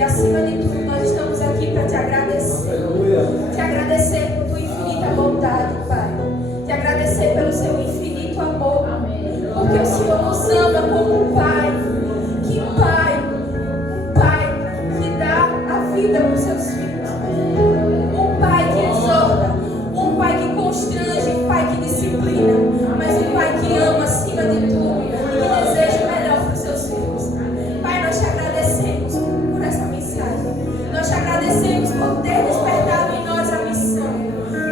E acima de tudo, nós estamos aqui para te agradecer. Te agradecer por tua infinita bondade, Pai. Te agradecer pelo seu infinito amor. Porque o Senhor nos ama como um Pai. Que Pai, um Pai que dá a vida para os seus filhos. Um Pai que exorta, um Pai que constrange, um Pai que disciplina, mas um Pai que ama acima de tudo e que deseja o melhor para os seus filhos. Pai, nós te agradecemos por essa mensagem. Nós te agradecemos por ter despertado em nós a missão.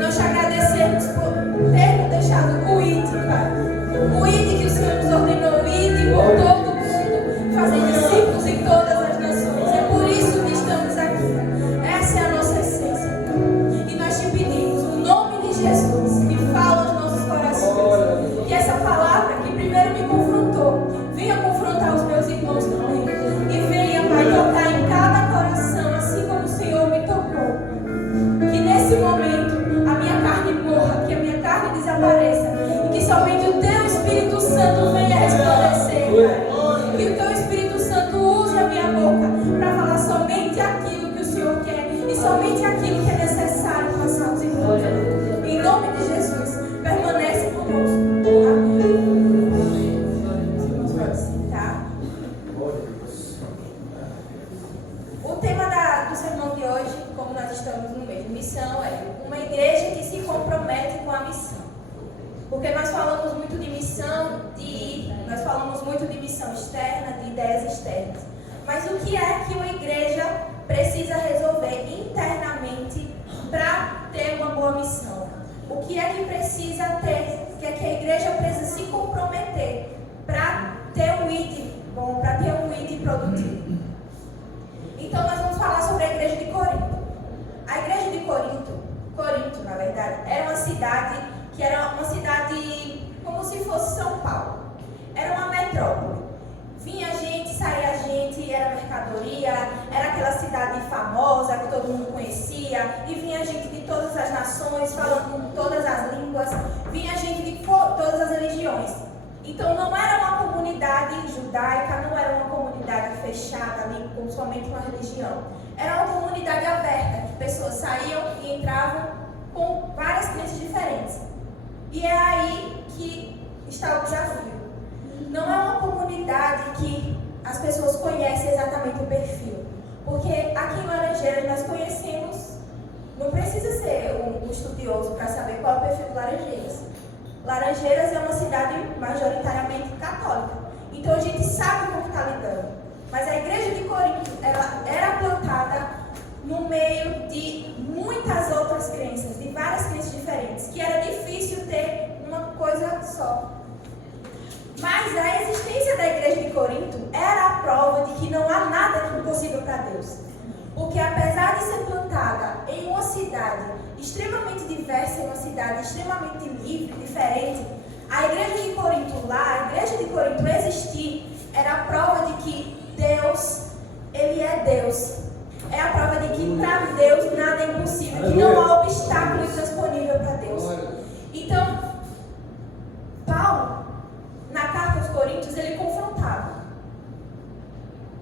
Nós te agradecemos por ter nos deixado o ID, Pai. O ID que o Senhor nos ordenou, o ID por todo mundo, fazer discípulos em todas as nações. É por isso que estamos aqui. Essa é a nossa essência. E nós te pedimos, no nome de Jesus, que fala aos nossos corações. Que essa palavra que primeiro me confrontou, venha confrontar os meus irmãos também. E venha, Pai, tocar em cada coração, assim como o Senhor me tocou. Que nesse momento a minha carne morra, que a minha carne desapareça. E que somente o Teu Espírito Santo venha resplandecer, Pai. Que o Teu Espírito Santo use a minha boca para falar somente aquilo que o Senhor quer e somente aquilo que é necessário passar aos irmãos. Em nome de Jesus, permanece conosco. Amém. Irmãos, pode sentar. O tema do sermão de hoje, como nós estamos no mês de missão, é uma igreja que se compromete com a missão. Porque nós falamos muito de missão, nós falamos muito de missão externa, de ideias externas. Mas o que é que uma igreja precisa resolver internamente para ter uma boa missão? O que é que precisa ter, que é que a igreja precisa se comprometer para ter um ID bom, para ter um ID produtivo? Então nós vamos falar sobre a igreja de Corinto. A igreja de Corinto, na verdade, era uma cidade que era uma cidade como se fosse São Paulo. Era uma metrópole. Vinha gente, saía gente, era mercadoria, era aquela cidade famosa que todo mundo conhecia, e vinha gente de todas as nações, falando todas as línguas, vinha gente de todas as religiões. Então não era uma comunidade judaica, não era uma comunidade fechada ali com somente uma religião. Era uma comunidade aberta, que pessoas saíam e entravam com várias crenças diferentes. E é aí que está o desafio. Não é uma comunidade que as pessoas conhecem exatamente o perfil. Porque aqui em Laranjeiras nós conhecemos, não precisa ser um estudioso para saber qual é o perfil de Laranjeiras. Laranjeiras é uma cidade majoritariamente católica. Então a gente sabe como está lidando. Mas a igreja de Corinto, ela era plantada no meio de muitas outras crenças, de várias crenças diferentes, que era difícil ter uma coisa só. Mas a existência da igreja de Corinto era a prova de que não há nada impossível para Deus. Porque apesar de ser plantada em uma cidade extremamente diversa, em uma cidade extremamente livre, diferente, a igreja de Corinto lá, a igreja de Corinto existir, era a prova de que Deus, Ele é Deus. É a prova de que para Deus nada é impossível, que não há obstáculo intransponível para Deus. Então, Paulo, na carta aos Coríntios, ele confrontava.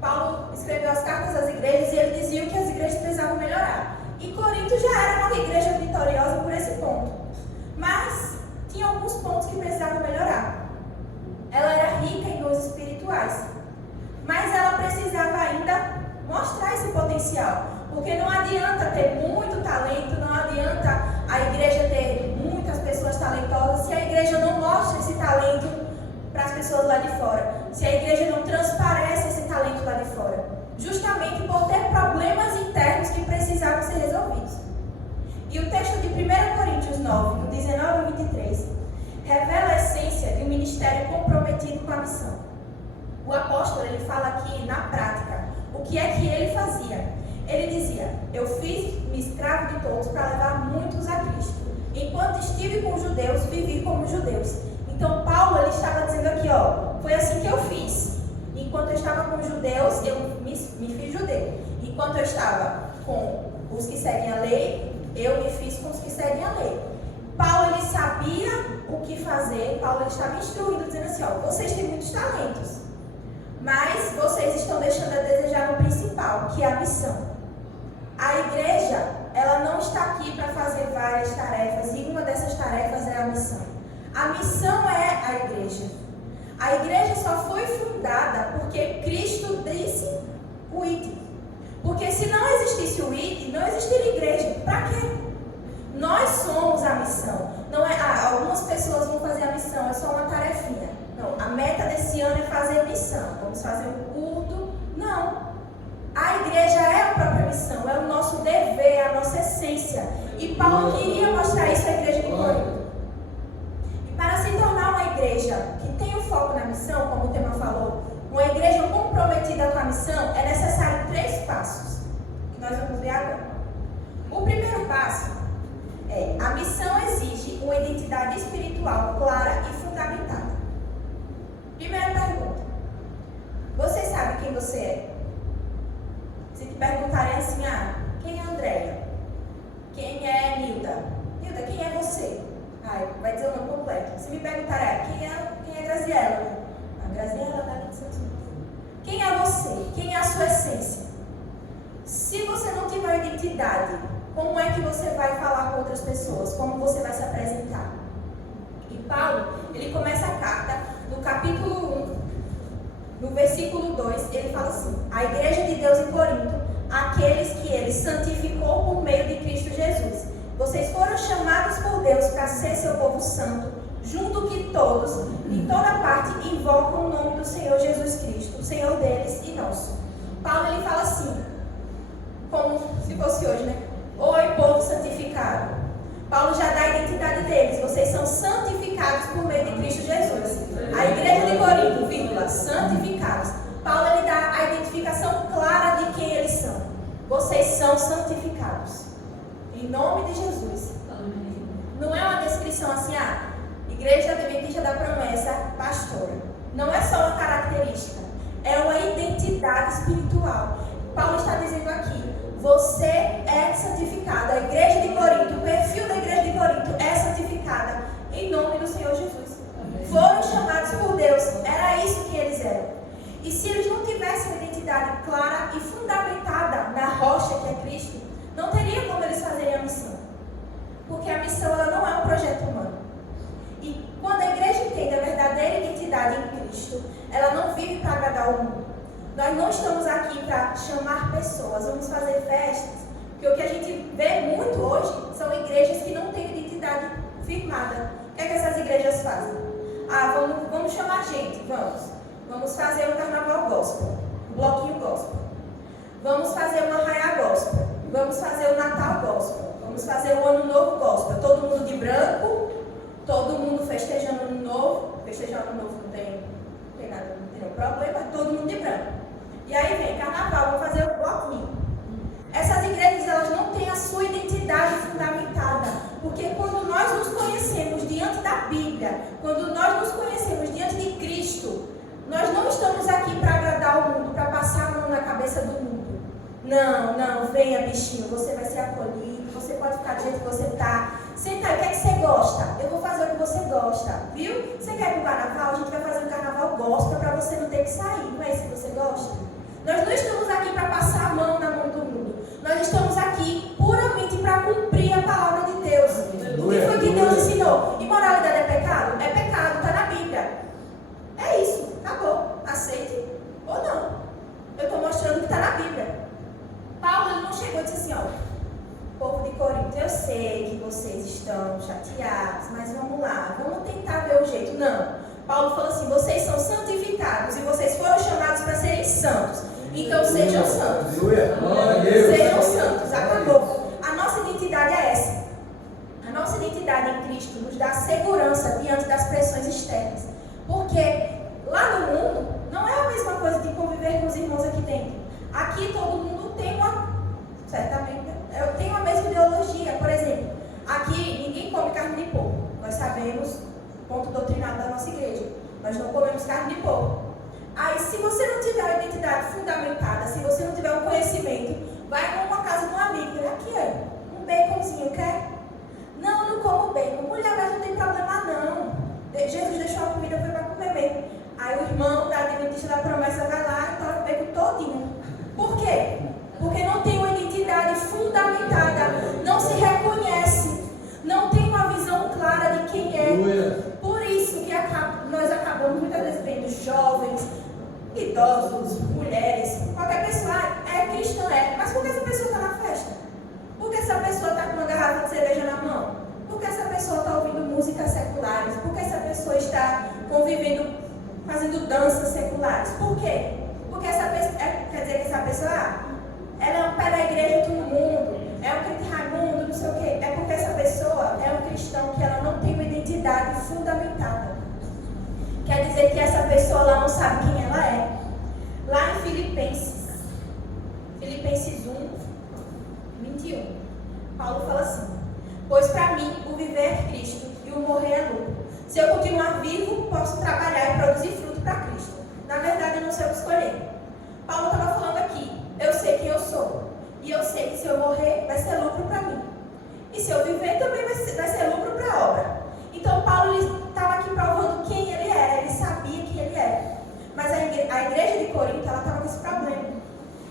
Paulo escreveu as cartas às igrejas e ele dizia que as igrejas precisavam melhorar. E Corinto já era uma igreja vitoriosa por esse ponto. Mas tinha alguns pontos que precisavam melhorar. Ela era rica em dons espirituais, mas ela precisava ainda mostrar esse potencial. Porque não adianta ter muito talento, não adianta a igreja ter muitas pessoas talentosas se a igreja não mostra esse talento para as pessoas lá de fora. Se a igreja não transparece esse talento lá de fora. Justamente por ter problemas internos que precisavam ser resolvidos. E o texto de 1 Coríntios 9, do 19 ao 23, revela a essência de um ministério comprometido com a missão. O apóstolo, ele fala aqui na prática o que é que ele fazia. Ele dizia: eu fiz-me escravo de todos para levar muitos a Cristo. Enquanto estive com os judeus, vivi como judeus. Então Paulo, ele estava dizendo aqui, foi assim que eu fiz. Enquanto eu estava com os judeus, eu me fiz judeu. Enquanto eu estava com os que seguem a lei, eu me fiz com os que seguem a lei. Paulo, ele sabia o que fazer. Paulo, ele estava instruindo, dizendo assim, vocês têm muitos talentos, mas vocês estão deixando a desejar no principal, que é a missão. missão é a igreja. A igreja só foi fundada porque Cristo disse o id. Porque se não existisse o id, não existiria igreja. Para quê? Nós somos a missão. Não é, algumas pessoas vão fazer a missão, é só uma tarefinha. Não, a meta desse ano é fazer missão. Vamos fazer um culto. Não. A igreja é a própria missão, é o nosso dever, a nossa essência. E Paulo queria mostrar isso à igreja de Corinto. E para se tornar uma igreja que tem o foco na missão, como o tema falou, uma igreja comprometida com a missão, é necessário 3 passos, que nós vamos ver agora. O primeiro passo é: a missão exige uma identidade espiritual clara e fundamentada. Primeira pergunta: você sabe quem você é? Se te perguntarem assim, quem é Andréia? Quem é Nilda? Nilda, quem é você? Vai dizer o nome completo. Se me perguntarem, quem é Graziela? A Graziela da Quem é você? Quem é a sua essência? Se você não tiver identidade, como é que você vai falar com outras pessoas? Como você vai se apresentar? E Paulo, ele começa a carta no capítulo 1, no versículo 2, ele fala assim: a igreja de Deus em Corinto, aqueles que ele santificou por meio de Cristo Jesus. Vocês foram chamados por Deus para ser seu povo santo, junto que todos, em toda parte, invocam o nome do Senhor Jesus Cristo, o Senhor deles e nosso. Paulo, ele fala assim, como se fosse hoje, né? Oi, povo santificado. Paulo já dá a identidade deles. Vocês são santificados por meio de Cristo Jesus. A igreja de Corinto, vírgula, santificados. Paulo, ele dá a identificação clara de quem eles são. Vocês são santificados. Em nome de Jesus. Não é uma descrição assim, igreja adventista da promessa, pastora. Não é só uma característica. É uma identidade espiritual. Paulo está dizendo aqui: você é santificado. A igreja de Corinto, o perfil da igreja de Corinto é santificada em nome do Senhor Jesus. Foram chamados por Deus. Era isso que eles eram. E se eles não tivessem uma identidade clara e fundamentada na rocha que é Cristo, não teria como eles fazerem a missão. Porque a missão, ela não é um projeto humano. E quando a igreja entende a verdadeira identidade em Cristo, ela não vive para agradar o mundo. Nós não estamos aqui para chamar pessoas, vamos fazer festas, porque o que a gente vê muito hoje são igrejas que não têm identidade firmada. O que é que essas igrejas fazem? Vamos chamar gente, vamos fazer um carnaval gospel, um bloquinho gospel, vamos fazer uma arraiá gospel, vamos fazer o Natal gospel, vamos fazer o Ano Novo gospel, todo mundo de branco, todo mundo festejando o Ano Novo. Festejar o Ano Novo não tem nada, não tem nenhum problema, todo mundo de branco. E aí vem carnaval, vamos fazer o bloquinho. Essas igrejas, elas não têm a sua identidade fundamentada, porque quando nós nos conhecemos diante da Bíblia, quando nós nos conhecemos diante de Cristo, nós não estamos aqui para agradar o mundo, para passar a mão na cabeça do mundo. Não, venha bichinho, você vai ser acolhido, você pode ficar do jeito que você está. Senta aí, o que é que você gosta? Eu vou fazer o que você gosta, viu? Você quer ir para o carnaval? A gente vai fazer um carnaval gospel para você não ter que sair, não é isso que você gosta? Nós não estamos aqui para passar a mão na mão do mundo. Nós estamos aqui puramente para cumprir a palavra de Deus. O que foi que Deus ensinou? Imoralidade é pecado? É pecado, está na Bíblia. É isso, acabou. Aceite ou não. Eu estou mostrando que está na Bíblia. Paulo, ele não chegou e disse assim, povo de Corinto, eu sei que vocês estão chateados, mas vamos lá, vamos tentar ver o jeito. Não. Paulo falou assim: vocês são santificados e vocês foram chamados para serem santos. Então sejam santos. Sejam santos. Acabou. A nossa identidade é essa. A nossa identidade em Cristo nos dá segurança diante das pressões externas. Porque lá no mundo não é a mesma coisa de conviver com os irmãos aqui dentro. Aqui todo mundo tem certamente, eu tenho a mesma ideologia. Por exemplo, aqui ninguém come carne de porco. Nós sabemos o ponto doutrinário da nossa igreja. Nós não comemos carne de porco. Aí, se você não tiver uma identidade fundamentada, se você não tiver um conhecimento, vai para uma casa de um amigo. Aqui, um baconzinho, quer? Não como bacon. Mulher, mas não tem problema não. Jesus deixou a comida, foi para comer bacon. Aí o irmão da Adventista da Promessa vai lá e toma o bacon todinho. Por quê? Porque não tem uma identidade fundamentada, não se reconhece, não tem uma visão clara de quem é. Por idosos, mulheres, qualquer pessoa é cristã, mas por que essa pessoa está na festa? Por que essa pessoa está com uma garrafa de cerveja na mão? Por que essa pessoa está ouvindo músicas seculares? Por que essa pessoa está convivendo, fazendo danças seculares? Por quê? Porque essa pessoa, quer dizer que essa pessoa, ela é um pé da igreja de todo mundo, é um crente Raimundo, não sei o quê. É porque essa pessoa é um cristão que ela não tem uma identidade fundamentada. Quer dizer que essa pessoa lá não sabe quem ela é. Lá em Filipenses 1, 21, Paulo fala assim: pois para mim o viver é Cristo e o morrer é lucro. Se eu continuar vivo, posso trabalhar e produzir fruto para Cristo. Na verdade, eu não sei o que escolher. Paulo estava falando aqui: eu sei quem eu sou. E eu sei que se eu morrer, vai ser lucro para mim. E se eu viver, também vai ser lucro para a obra. Então, Paulo estava aqui provando quem ele era. Ele sabia quem ele era. Mas a igreja de Corinto, ela estava com esse problema.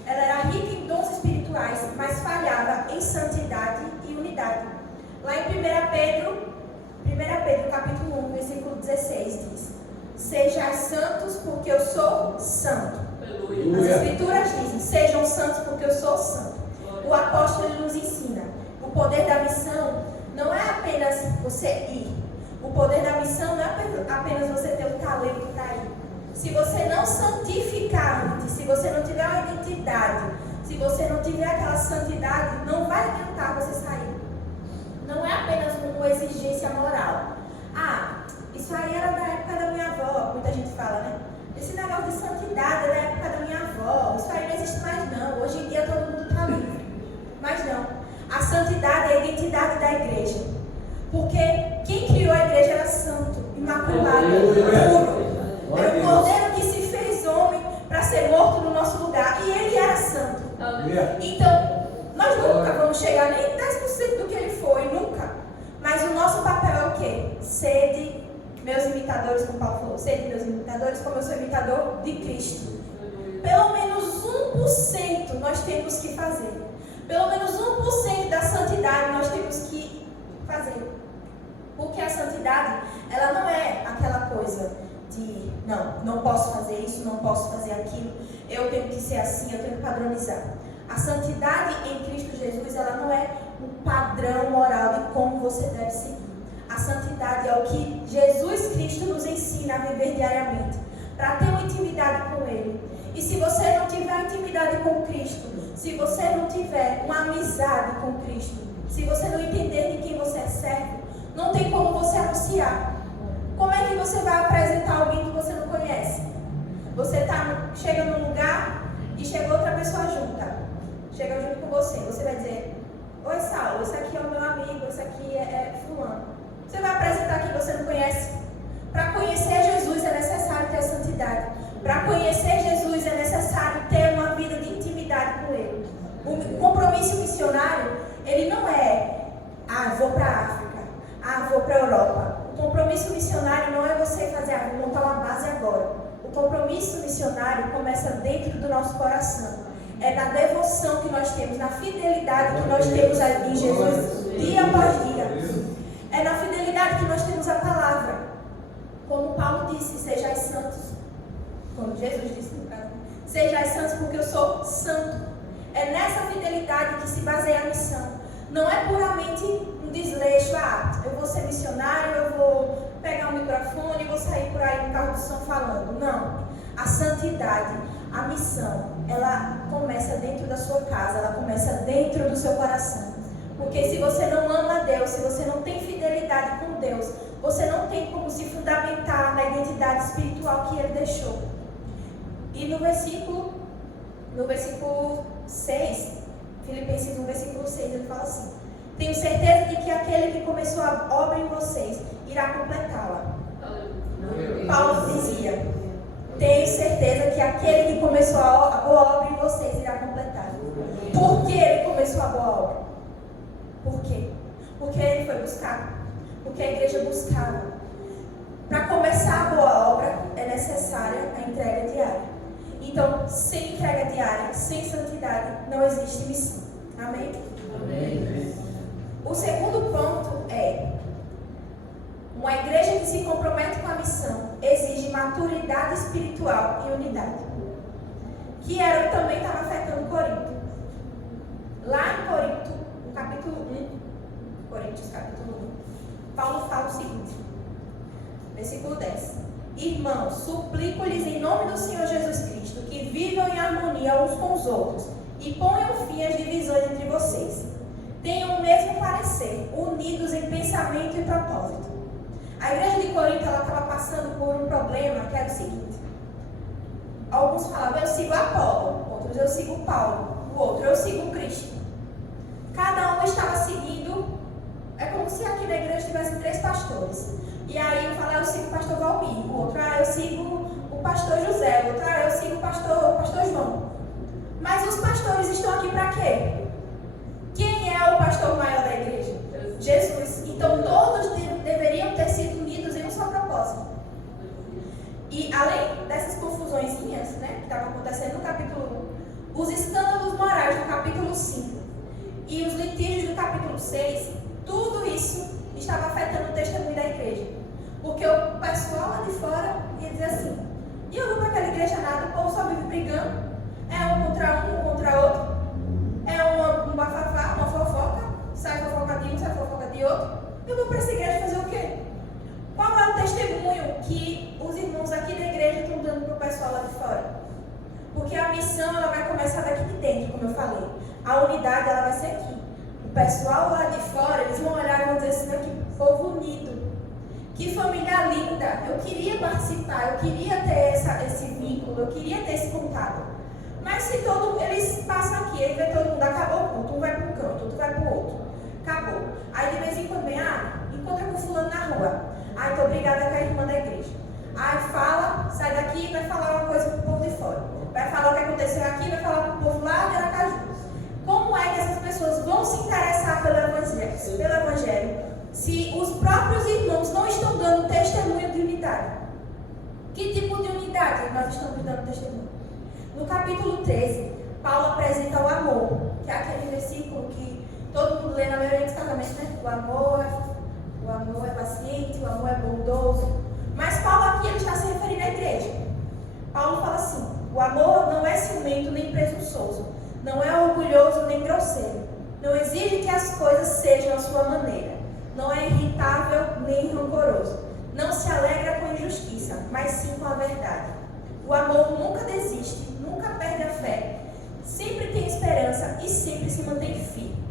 Ela era rica em dons espirituais, mas falhava em santidade e unidade. Lá em 1 Pedro capítulo 1, versículo 16, diz: sejais santos porque eu sou santo. As escrituras dizem: sejam santos porque eu sou santo. O apóstolo nos ensina: o poder da missão não é apenas você ir. O poder da missão não é apenas você ter um talento para ir. Se você não santificar antes, se você não tiver uma identidade, se você não tiver aquela santidade, não vai adiantar você sair. Não é apenas uma exigência moral. Isso aí era da época da minha avó, muita gente fala, né? Esse negócio de santidade é da época da minha avó. Isso aí não existe mais não. Hoje em dia todo mundo está livre. Mas não. A santidade é a identidade da igreja. Porque quem criou a igreja era santo, imaculado, puro. Era o Cordeiro que se fez homem para ser morto no nosso lugar. E ele era santo. Então, nós nunca vamos chegar nem 10% do que ele foi, nunca. Mas o nosso papel é o quê? Sede meus imitadores, como Paulo falou, sede meus imitadores, como eu sou imitador de Cristo. Pelo menos 1% nós temos que fazer. Pelo menos 1% da santidade nós temos que fazer. Porque a santidade, ela não é aquela coisa de, não posso fazer isso, não posso fazer aquilo, eu tenho que ser assim, eu tenho que padronizar. A santidade em Cristo Jesus, ela não é um padrão moral de como você deve seguir. A santidade é o que Jesus Cristo nos ensina a viver diariamente, para ter uma intimidade com Ele. E se você não tiver intimidade com Cristo, se você não tiver uma amizade com Cristo, se você não entender de quem você é servo, não tem como você anunciar. Como é que você vai apresentar alguém que você não conhece? Você chega num lugar e chega outra pessoa chega junto com você. Você vai dizer: oi Saulo, esse aqui é o meu amigo, esse aqui é fulano. Você vai apresentar quem você não conhece. Para conhecer Jesus é necessário ter santidade. Para conhecer Jesus é necessário ter uma vida de intimidade com Ele. O compromisso missionário, ele não é: vou para a África, vou para a Europa. O compromisso missionário não é você fazer, vou montar uma base agora. O compromisso missionário começa dentro do nosso coração. É na devoção que nós temos, na fidelidade que nós temos em Jesus, dia após dia. É na fidelidade que nós temos a palavra. Como Paulo disse: sejais santos. Como Jesus disse no caso: sejais santos porque eu sou santo. É nessa fidelidade que se baseia a missão. Não é puramente um desleixo: eu vou ser missionário, eu vou pegar o microfone e vou sair por aí no carro do som falando. Não. A santidade, a missão, ela começa dentro da sua casa, ela começa dentro do seu coração. Porque se você não ama Deus, se você não tem fidelidade com Deus, você não tem como se fundamentar na identidade espiritual que Ele deixou. E no versículo 6, Filipenses 1, versículo 6, ele fala assim: tenho certeza de que aquele que começou a obra em vocês irá completá-la. Paulo dizia: tenho certeza que aquele que começou a boa obra em vocês irá completar. Por que ele começou a boa obra? Por quê? Porque ele foi buscar. Porque a igreja buscava. Para começar a boa obra é necessária a entrega diária. Então, sem entrega diária, sem santidade, não existe missão. Amém? Amém. O segundo ponto é: uma igreja que se compromete com a missão exige maturidade espiritual e unidade. que também estava afetando Corinto. Lá em Corinto, no capítulo 1, Coríntios capítulo 1, Paulo fala o seguinte, versículo 10. Irmãos, suplico-lhes em nome do Senhor Jesus Cristo, que vivam em harmonia uns com os outros e ponham fim às divisões entre vocês. Tenham o mesmo parecer, unidos em pensamento e propósito. A igreja de Corinto estava passando por um problema que era o seguinte. Alguns falavam, eu sigo Apolo, outros eu sigo Paulo, o outro eu sigo Cristo. Cada um estava seguindo, é como se aqui na igreja tivesse 3 pastores. E aí eu falava, eu sigo o pastor Valmir, o outro, eu sigo o pastor José, o outro, eu sigo o pastor João. Mas os pastores estão aqui para quê? Quem é o pastor maior da igreja? Jesus. Então todos deveriam ter sido unidos em um só propósito. E além dessas confusõezinhas, né, que estavam acontecendo no capítulo 1, os escândalos morais do capítulo 5 e os litígios do capítulo 6, tudo isso estava afetando o testemunho da igreja. Porque o pessoal lá de fora ia dizer assim, e eu vou para aquela igreja nada, o povo só vive brigando, é um contra outro, é um bafafá, uma fofoca, sai fofoca de um, sai fofoca de outro. Eu vou para essa igreja fazer o quê? Qual é o testemunho que os irmãos aqui da igreja estão dando para o pessoal lá de fora? Porque a missão ela vai começar daqui de dentro, como eu falei. A unidade ela vai ser aqui. O pessoal lá de fora, eles vão olhar e vão dizer assim, que povo unido. Que família linda. Eu queria participar, eu queria ter esse vínculo, eu queria ter esse contato. Mas se eles passam aqui, aí vê todo mundo, acabou o culto, um vai para um canto, outro vai para o outro. Acabou. Aí de vez em quando vem, encontra com fulano na rua. Estou brigada com a irmã da igreja. Aí fala, sai daqui e vai falar uma coisa para o povo de fora. Vai falar o que aconteceu aqui, vai falar para o povo lá de Aracaju. Como é que essas pessoas vão se interessar pelo evangelho se os próprios irmãos não estão dando testemunho de unidade? Que tipo de unidade nós estamos dando testemunho? No capítulo 13, Paulo apresenta o amor, que é aquele versículo que todo mundo lê na maioria dos casamentos, né? O amor é paciente, o amor é bondoso. Mas Paulo aqui ele está se referindo à igreja. Paulo fala assim, o amor não é ciumento nem presunçoso, não é orgulhoso nem grosseiro, não exige que as coisas sejam à sua maneira, não é irritável nem rancoroso, não se alegra com injustiça, mas sim com a verdade. O amor nunca desiste, nunca perde a fé, sempre tem esperança e sempre se mantém firme.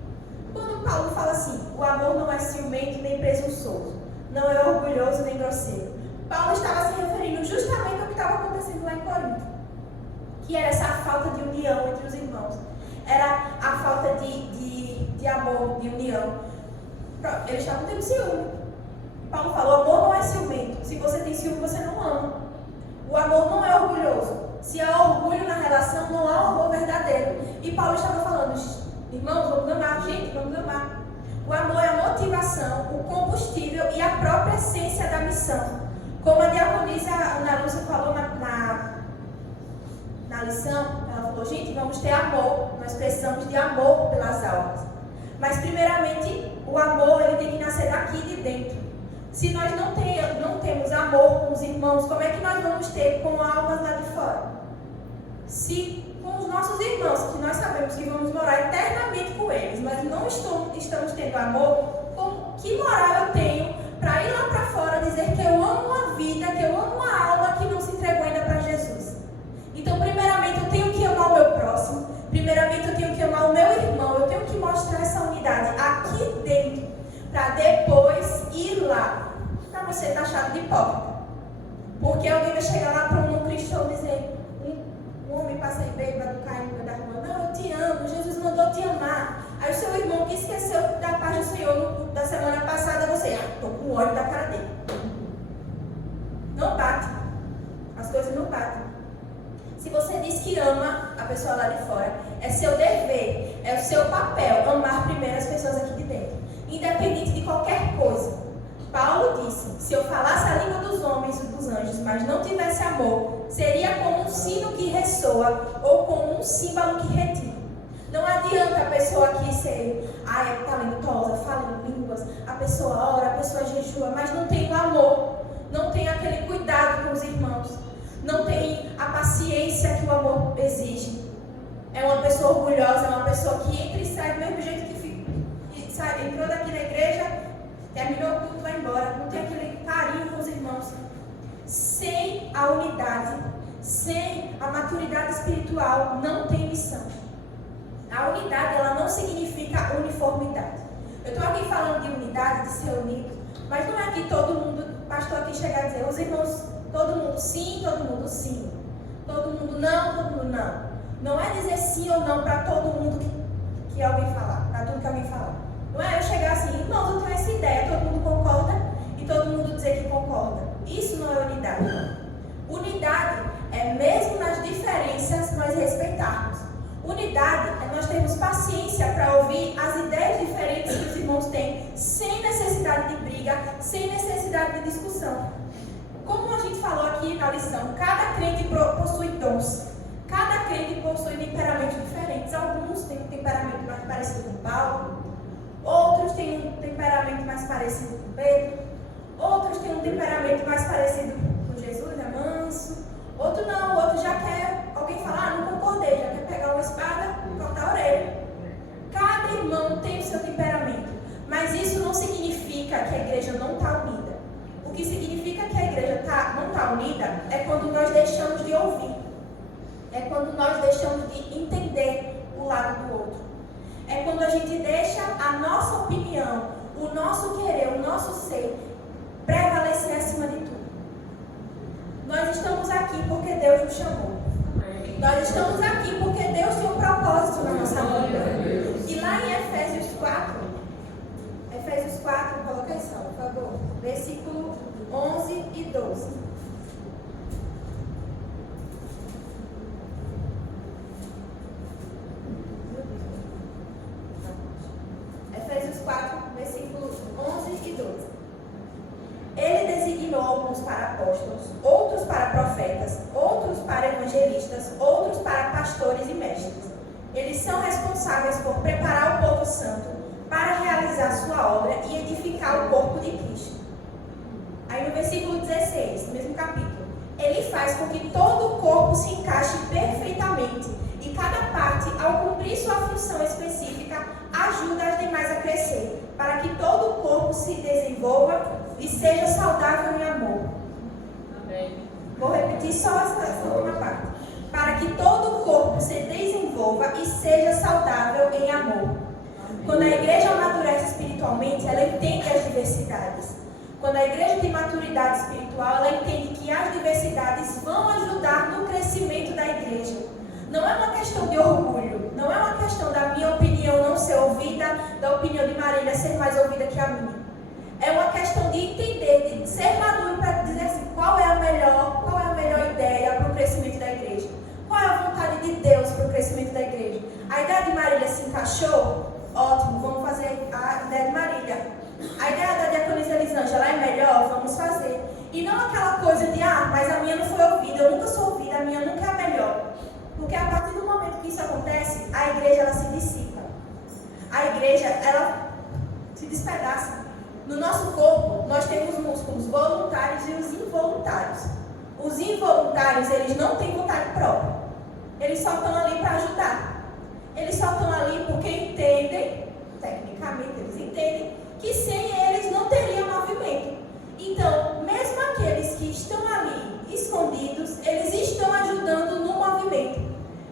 Quando Paulo fala assim, o amor não é ciumento nem presunçoso, não é orgulhoso nem grosseiro, Paulo estava se referindo justamente ao que estava acontecendo lá em Corinto, que era essa falta de união entre os irmãos, era a falta de amor, de união. Eles estavam tendo ciúme. Paulo falou, o amor não é ciumento, se você tem ciúme você não ama. O amor não é orgulhoso, se há orgulho na relação não há amor verdadeiro. E Paulo estava falando, irmãos, vamos amar, gente, vamos amar. O amor é a motivação, o combustível e a própria essência da missão. Como a diaconisa Ana Lúcia falou na lição, ela falou, gente, vamos ter amor, nós precisamos de amor pelas almas. Mas primeiramente, o amor ele tem que nascer daqui de dentro. Se nós não temos amor com os irmãos, como é que nós vamos ter com almas lá de fora? Se com os nossos irmãos, que nós sabemos que vamos morar eternamente com eles, mas não estamos tendo amor, que moral eu tenho para ir lá para fora dizer que eu amo uma vida, que eu amo uma alma que não se entregou ainda para Jesus? Então, primeiramente, eu tenho que amar o meu próximo, primeiramente, eu tenho que amar o meu irmão, eu tenho que mostrar essa unidade aqui dentro, para depois ir lá, para você estar taxado de hipócrita. Porque alguém vai chegar lá para um cristão e dizer, um homem passa aí bêbado, cai no meio da rua, não, eu te amo, Jesus mandou te amar. Aí o seu irmão que esqueceu da paz do Senhor da semana passada, você, estou com ódio da cara dele. Não bate. As coisas não batem. Se você diz que ama a pessoa lá de fora, é seu dever, é o seu papel amar primeiro as pessoas aqui de dentro. Independente de qualquer coisa. Paulo disse, se eu falasse a língua dos homens e dos anjos, mas não tivesse amor, seria como um sino que ressoa ou como um símbolo que retira. Não adianta a pessoa aqui ser talentosa, fala em línguas, a pessoa ora, a pessoa jejua, mas não tem o amor, não tem aquele cuidado com os irmãos, não tem a paciência que o amor exige. É uma pessoa orgulhosa, é uma pessoa que entra e sai do mesmo jeito que sai, entrou daqui na igreja, terminou tudo, vai embora. Não tem aquele carinho com os irmãos. Sem a unidade, sem a maturidade espiritual, não tem missão. A unidade, ela não significa uniformidade. Eu estou aqui falando de unidade, de ser unido, mas não é que todo mundo, o pastor aqui chegar a dizer, os irmãos, todo mundo sim, todo mundo sim. Todo mundo não, todo mundo não. Não é dizer sim ou não para todo mundo que alguém falar, para tudo que alguém falar. Não é eu chegar assim, irmãos, eu tenho essa ideia, todo mundo concorda e todo mundo dizer que concorda. Isso não é unidade, não. Unidade é mesmo nas diferenças nós respeitarmos. Unidade é nós termos paciência para ouvir as ideias diferentes que os irmãos têm, sem necessidade de briga, sem necessidade de discussão. Como a gente falou aqui na lição, cada crente possui dons. Cada crente possui temperamentos diferentes. Alguns têm um temperamento mais parecido com Paulo, outros têm um temperamento mais parecido com Pedro, outros têm um temperamento mais parecido com Jesus, é manso. Outro não, outro já quer alguém falar, não concordei, já quer pegar uma espada e cortar a orelha. Cada irmão tem o seu temperamento, mas isso não significa que a igreja não está unida. O que significa que a igreja não está unida é quando nós deixamos de ouvir. É quando nós deixamos de entender o lado do outro. É quando a gente deixa a nossa opinião, o nosso querer, o nosso ser prevalecer acima de tudo. Nós estamos aqui porque Deus nos chamou. Nós estamos aqui porque Deus tem um propósito na nossa vida. E lá em Efésios 4, coloca aí só, por favor, versículo 11 e 12. Efésios 4, versículos 11 e 12. Ele designou alguns para apóstolos, outros para profetas, outros para evangelistas, outros para pastores e mestres. Eles são responsáveis por preparar o povo santo para realizar sua obra e edificar o corpo de Cristo. Aí no versículo 16, no mesmo capítulo, ele faz com que todo o corpo se encaixe perfeitamente e cada parte, ao cumprir sua função específica, ajuda as demais a crescer, para que todo o corpo se desenvolva e seja saudável em amor. Amém. Vou repetir só essa última parte. Para que todo o corpo se desenvolva e seja saudável em amor. Amém. Quando a igreja amadurece espiritualmente, ela entende as diversidades. Quando a igreja tem maturidade espiritual, ela entende que as diversidades vão ajudar no crescimento da igreja. Não é uma questão de orgulho, não é uma questão da minha opinião não ser ouvida, da opinião de Marília ser mais ouvida que a minha. É uma questão de entender, de ser maduro para dizer assim, qual é a melhor ideia para o crescimento da igreja? Qual é a vontade de Deus para o crescimento da igreja? A ideia de Marília se encaixou? Ótimo, vamos fazer a ideia de Marília. A ideia da diaconisa Elisângela é melhor? Vamos fazer. E não aquela coisa de, mas a minha não foi ouvida, eu nunca sou ouvida, a minha nunca é a melhor. Porque a partir do momento que isso acontece, a igreja ela se dissipa. A igreja ela se despedaça. No nosso corpo, nós temos músculos voluntários e os involuntários. Os involuntários, eles não têm vontade própria. Eles só estão ali para ajudar. Eles só estão ali porque entendem, tecnicamente eles entendem, que sem eles não teria movimento. Então, mesmo aqueles que estão ali escondidos, eles estão ajudando no movimento.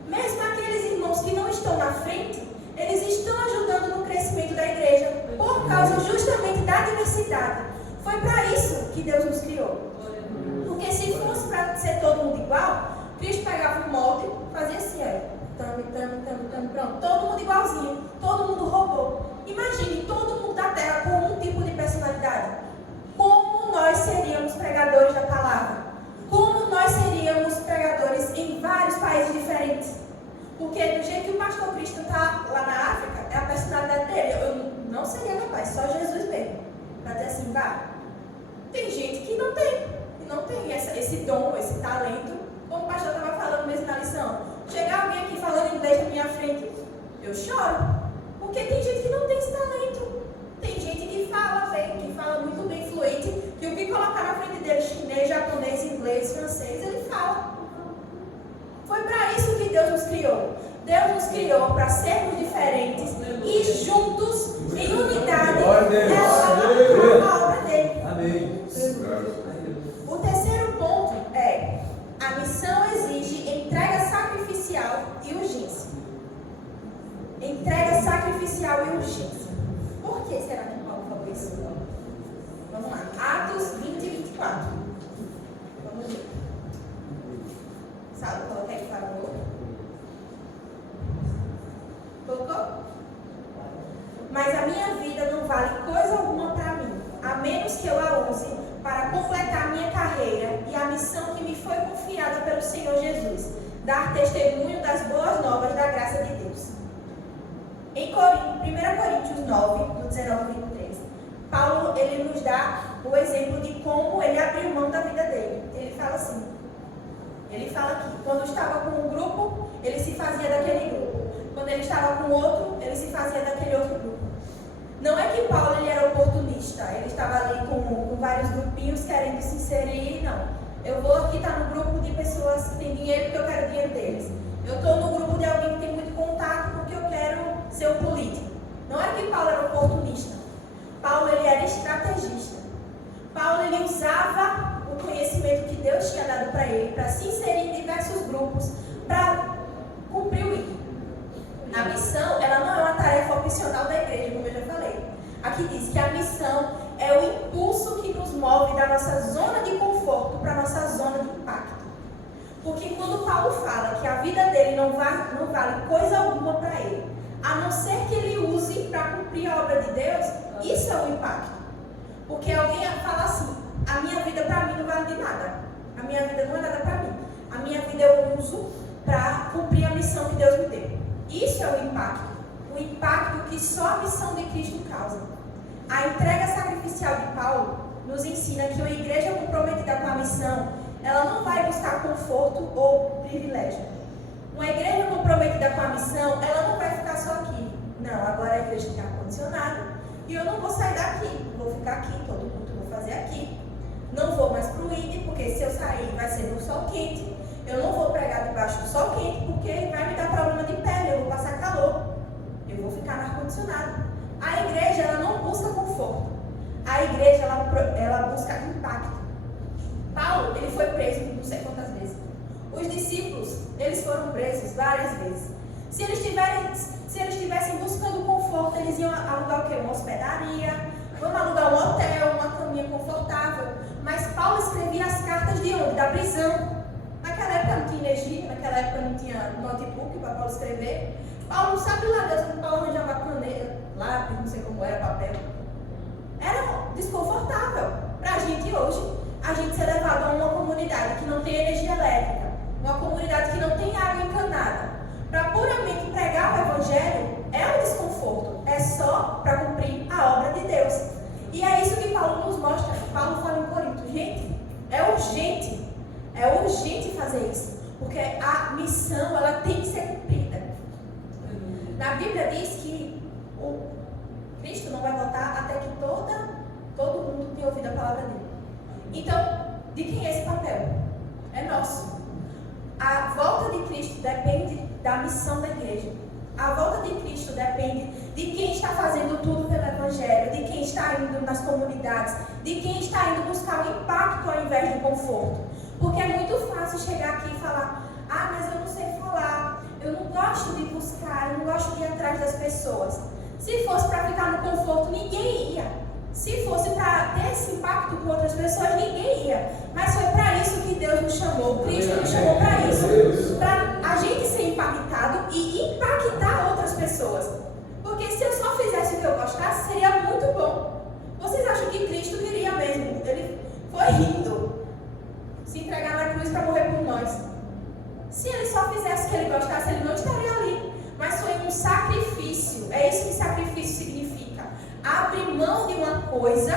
Mesmo aqueles irmãos que não estão na frente, eles estão ajudando no crescimento da igreja, por causa justamente da diversidade. Foi para isso que Deus nos criou. Porque se fosse para ser todo mundo igual, Cristo pegava um molde, fazia assim, pronto, todo mundo igualzinho, todo mundo robô. Imagine todo mundo da terra com um tipo de personalidade. Como nós seríamos pregadores da palavra? Como nós seríamos pregadores em vários países diferentes? Porque do jeito que o pastor Cristo está lá na África, é a personalidade dele. Eu não seria capaz, só Jesus mesmo. Para dizer assim, vá. Tem gente que não tem esse dom, esse talento. Como o pastor estava falando mesmo na lição. Chegar alguém aqui falando inglês na minha frente, eu choro. Porque tem gente que não tem esse talento. Tem gente que fala bem, que fala muito bem, fluente, que o que colocar na frente dele, chinês, japonês, inglês, francês, ele fala. Foi para isso que Deus nos criou. Deus nos criou para sermos diferentes e juntos, em unidade, realizar a obra dele. Amém. O terceiro ponto é: a missão exige entrega sacrificial e urgência. Entrega sacrificial e urgência. Por que será que Paulo falou isso? Vamos lá. Atos 20 e 24. Vamos ver. Sabe qual é que falou? Colocou? Mas a minha vida não vale coisa alguma para mim, a menos que eu a use para completar minha carreira e a missão que me foi confiada pelo Senhor Jesus, dar testemunho das boas novas da graça de Deus. Em 1 Coríntios 9, do 19 ao 23, Paulo ele nos dá o exemplo de como ele abriu mão da vida dele. Ele fala assim, ele fala que quando estava com um grupo, ele se fazia daquele grupo. Quando ele estava com outro, ele se fazia daquele outro grupo. Não é que Paulo ele era oportunista, ele estava ali com vários grupinhos querendo se inserir, não. Eu vou aqui estar no grupo de pessoas que têm dinheiro porque eu quero dinheiro deles. Eu estou no grupo de alguém que tem muito contato porque eu quero ser um político. Não é que Paulo era oportunista. Paulo ele era estrategista. Paulo ele usava o conhecimento que Deus tinha dado para ele para se inserir em diversos grupos para cumprir o ídolo. A missão, ela não é uma tarefa opcional da igreja, como eu já falei. Aqui diz que a missão é o impulso que nos move da nossa zona de conforto para a nossa zona de impacto. Porque quando Paulo fala que a vida dele não vale coisa alguma para ele, a não ser que ele use para cumprir a obra de Deus, isso é o impacto. Porque alguém fala assim, a minha vida para mim não vale de nada. A minha vida não é nada para mim. A minha vida eu uso para cumprir a missão que Deus me deu. Isso é o impacto que só a missão de Cristo causa. A entrega sacrificial de Paulo nos ensina que uma igreja comprometida com a missão, ela não vai buscar conforto ou privilégio. Uma igreja comprometida com a missão, ela não vai ficar só aqui. Não, agora a igreja tem ar-condicionado e eu não vou sair daqui. Vou ficar aqui, todo culto vou fazer aqui. Não vou mais para o ID, porque se eu sair vai ser no sol quente. Eu não vou pregar debaixo do sol quente, porque vai me dar problema de pele, eu vou passar calor. Eu vou ficar no ar-condicionado. A igreja, ela não busca conforto. A igreja, ela busca impacto. Paulo, ele foi preso não sei quantas vezes. Os discípulos, eles foram presos várias vezes. Se eles estivessem buscando conforto, eles iam alugar o quê? Uma hospedaria, vamos alugar um hotel, uma caminha confortável. Mas Paulo escrevia as cartas de onde? Da prisão. Naquela época não tinha energia, naquela época não tinha notebook para Paulo escrever. Paulo não sabe lá, Deus, quando Paulo arranjava caneta, lápis, não sei como era, papel. Era desconfortável. Para a gente hoje, a gente ser levado a uma comunidade que não tem energia elétrica, uma comunidade que não tem água encanada, para puramente pregar o evangelho, é um desconforto. É só para cumprir a obra de Deus. E é isso que Paulo nos mostra. Paulo fala em Corinto, gente, é urgente fazer isso, porque a missão ela tem que ser cumprida. Na Bíblia diz que o Cristo não vai voltar até que todo mundo tenha ouvido a palavra dele. Então, de quem é esse papel? É nosso. A volta de Cristo depende da missão da igreja. A volta de Cristo depende de quem está fazendo tudo pelo Evangelho, de quem está indo nas comunidades, de quem está indo buscar o impacto ao invés do conforto. Porque é muito fácil chegar aqui e falar, mas eu não sei falar, eu não gosto de buscar, eu não gosto de ir atrás das pessoas. Se fosse para ficar no conforto, ninguém ia. Se fosse para ter esse impacto com outras pessoas, ninguém ia. Mas foi para isso que Deus nos chamou, Cristo nos chamou para isso. Para a gente ser impactado e impactar outras pessoas. Porque se eu só fizesse o que eu gostasse, seria muito bom. Vocês acham que Cristo queria mesmo? Ele foi rindo. Se entregar na cruz para morrer por nós. Se ele só fizesse o que ele gostasse, ele não estaria ali. Mas foi um sacrifício. É isso que sacrifício significa. Abrir mão de uma coisa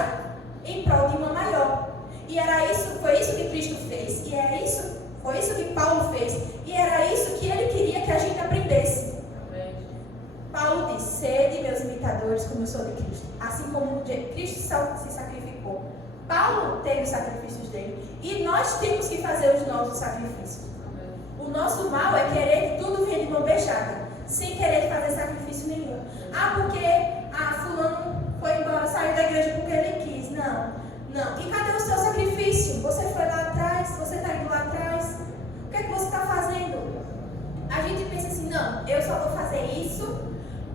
em prol de uma maior. E foi isso que Cristo fez. Foi isso que Paulo fez. E era isso que ele queria que a gente aprendesse. Paulo diz, sede meus imitadores como eu sou de Cristo. Assim como Cristo se sacrificou. Paulo teve os sacrifícios dele. E nós temos que fazer os nossos sacrifícios. O nosso mal é querer que tudo venha de mão beijada, sem querer fazer sacrifício nenhum. Porque fulano foi embora, saiu da igreja porque ele quis. Não. E cadê o seu sacrifício? Você foi lá atrás, você está indo lá atrás. O que é que você está fazendo? A gente pensa assim, não, eu só vou fazer isso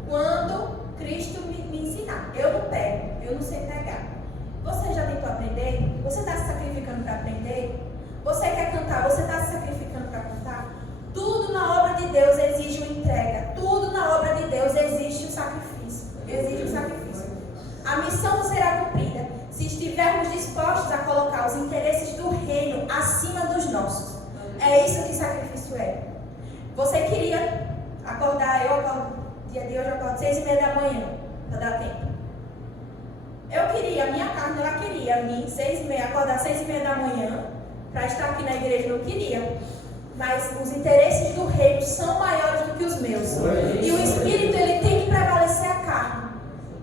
quando Cristo me ensinar. Eu não pego, eu não sei pegar. Você já tentou aprender? Você está se sacrificando para aprender? Você quer cantar? Você está se sacrificando para cantar? Tudo na obra de Deus exige uma entrega. Tudo na obra de Deus exige um sacrifício. A missão será cumprida se estivermos dispostos a colocar os interesses do reino acima dos nossos. É isso que sacrifício é. Você queria acordar, eu acordo, dia de hoje eu acordo 6h30 da manhã, para dar tempo. Eu queria, a minha carne, ela queria acordar 6h30 da manhã, para estar aqui na igreja, eu queria. Mas os interesses do reino são maiores do que os meus. E o Espírito, ele tem que prevalecer a carne.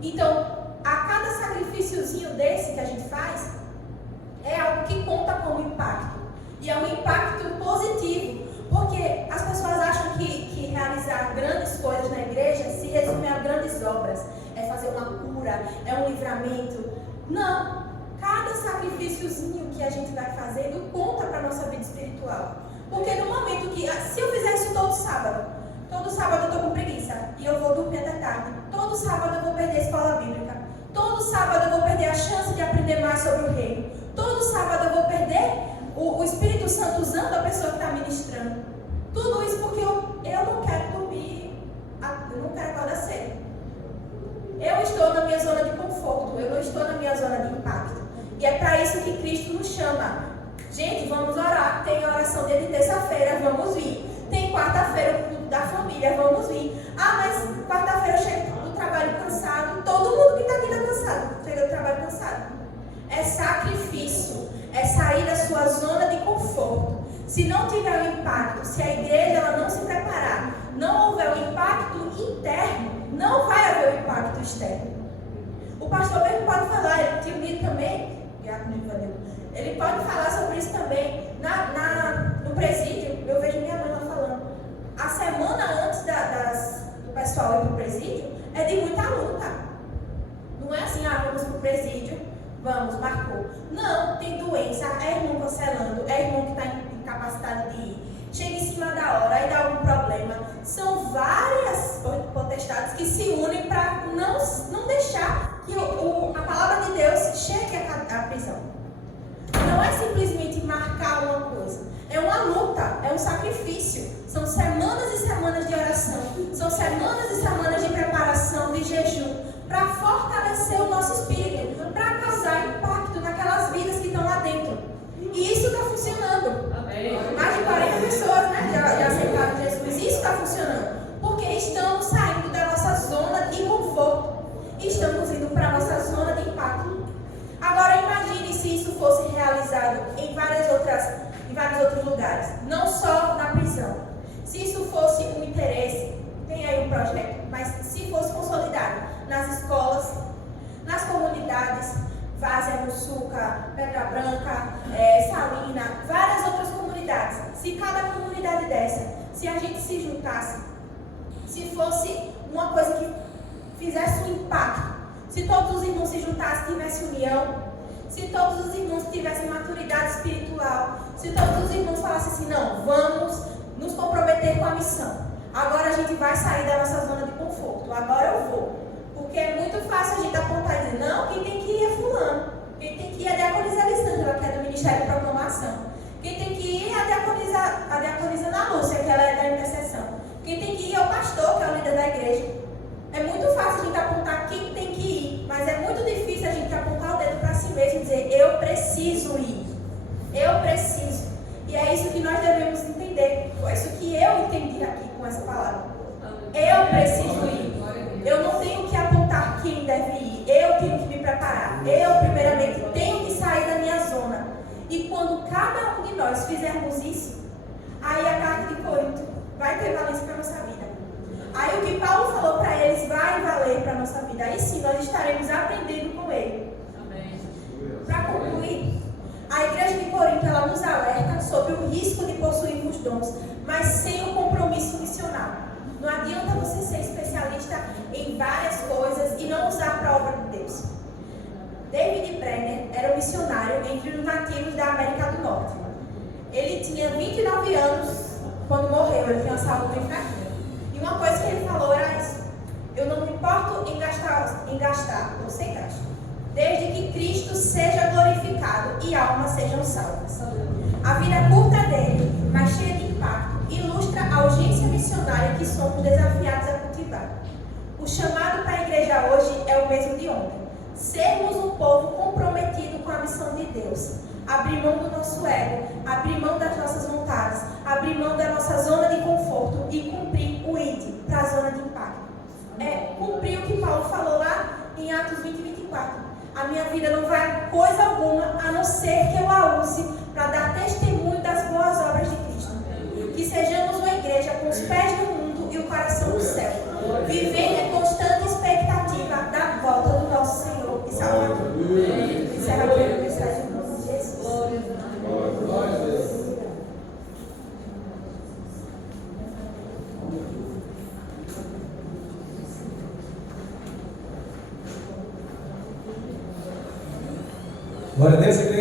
Então, a cada sacrifíciozinho desse que a gente faz, é algo que conta como impacto. E é um impacto positivo. Porque as pessoas acham que realizar grandes coisas na igreja se resume a grandes obras. É fazer uma cura, é um livramento. Não. Cada sacrifíciozinho que a gente vai fazendo conta para a nossa vida espiritual. Porque no momento que, se eu fizer isso todo sábado eu estou com preguiça e eu vou dormir até tarde. Todo sábado eu vou perder a escola bíblica. Todo sábado eu vou perder a chance de aprender mais sobre o reino. Todo sábado eu vou perder o Espírito Santo usando a pessoa que está ministrando. Tudo isso porque eu não quero dormir, eu não quero acordar cedo. Eu estou na minha zona de conforto, eu não estou na minha zona de impacto. E é para isso que Cristo nos chama. Gente, vamos orar. Tem oração dia de terça-feira, vamos vir. Tem quarta-feira, o culto da família, vamos vir. Mas quarta-feira eu chego do trabalho cansado. Todo mundo que está aqui está cansado. Chega do trabalho cansado. É sacrifício. É sair da sua zona de conforto. Se não tiver um impacto, se a igreja ela não se preparar, não houver um impacto interno, não vai haver um impacto externo. O pastor mesmo pode falar, ele tinha lido também, ele pode falar sobre isso também. No presídio, eu vejo minha mãe lá falando. A semana antes do pessoal ir para o presídio é de muita luta. Não é assim, vamos para o presídio, vamos, marcou. Não, tem doença, é irmão cancelando, é irmão que está incapacitado de ir. Chega em cima da hora, aí dá algum problema. São várias potestades que se unem para não deixar que a palavra de Deus chegue à prisão. Não é simplesmente marcar uma coisa. É uma luta, é um sacrifício. São semanas e semanas de oração. São semanas e semanas de preparação, de jejum, para fortalecer o nosso espírito, para causar impacto naquelas vidas que estão lá dentro. E isso está funcionando. Amém. Mais de 40 pessoas, né, já aceitaram Jesus. Isso está funcionando. Porque estamos saindo da nossa zona de conforto. E estamos indo para a nossa zona de impacto. Agora imagine se isso fosse realizado em vários outros lugares. Não só na prisão. Se isso fosse um interesse, tem aí um projeto, mas se fosse consolidado nas escolas, nas comunidades, Várzea, Muçuca, Pedra Branca, Salina, várias outras comunidades. Se cada comunidade dessa, se a gente se juntasse, se fosse uma coisa que fizesse um impacto, se todos os irmãos se juntassem, tivessem união, se todos os irmãos tivessem maturidade espiritual, se todos os irmãos falassem assim, não, vamos nos comprometer com a missão. Agora a gente vai sair da nossa zona de conforto, agora eu vou. Porque é muito fácil a gente apontar e dizer, não, quem tem que ir é fulano. Quem tem que ir é a diaconisa Alessandra, que é do Ministério de Proclamação. Quem tem que ir é a diaconisa Ana Lúcia, que ela é da intercessão. Quem tem que ir é o pastor, que é o líder da igreja. É muito fácil a gente apontar quem tem que ir, mas é muito difícil a gente apontar o dedo para si mesmo e dizer, eu preciso ir. Eu preciso. E é isso que nós devemos entender. Foi isso que eu entendi aqui com essa palavra. Eu preciso ir. Eu não tenho que apontar quem deve ir. Eu tenho que me preparar. Eu, primeiramente, tenho que sair da minha zona. E quando cada um de nós fizermos isso, aí a carta de Corinto vai ter valência para a nossa vida. Aí o que Paulo falou para eles vai valer para a nossa vida. Aí sim, nós estaremos aprendendo com ele. Para concluir, a igreja de Corinto, ela nos alerta sobre o risco de possuirmos dons, mas sem o compromisso missional. Não adianta você ser especialista em várias coisas e não usar para a obra de Deus. David Brenner era um missionário entre os nativos da América do Norte. Ele tinha 29 anos quando morreu, ele tinha uma saúde bem fraquinha. E uma coisa que ele falou era isso: eu não me importo em gastar, ou sem gasto, desde que Cristo seja glorificado e almas sejam salvas. A vida curta dele, mas cheia de impacto, ilustra a urgência missionária que somos desafiados a cultivar. O chamado para a igreja hoje é o mesmo de ontem: sermos um povo comprometido com a missão de Deus, abrir mão do nosso ego, abrir mão das nossas vontades, abrir mão da nossa zona de conforto e cumprir o ID para a zona de impacto. Cumprir o que Paulo falou lá em Atos 20 e 24. A minha vida não vai coisa alguma a não ser que eu a use para dar testemunho das boas obras de Cristo. Que sejamos uma igreja com os pés no mundo e o coração no céu, vivendo em constante expectativa da volta do nosso Senhor e Salvador. Encerra a primeira mensagem em nome de Jesus. Glória a Deus, igreja.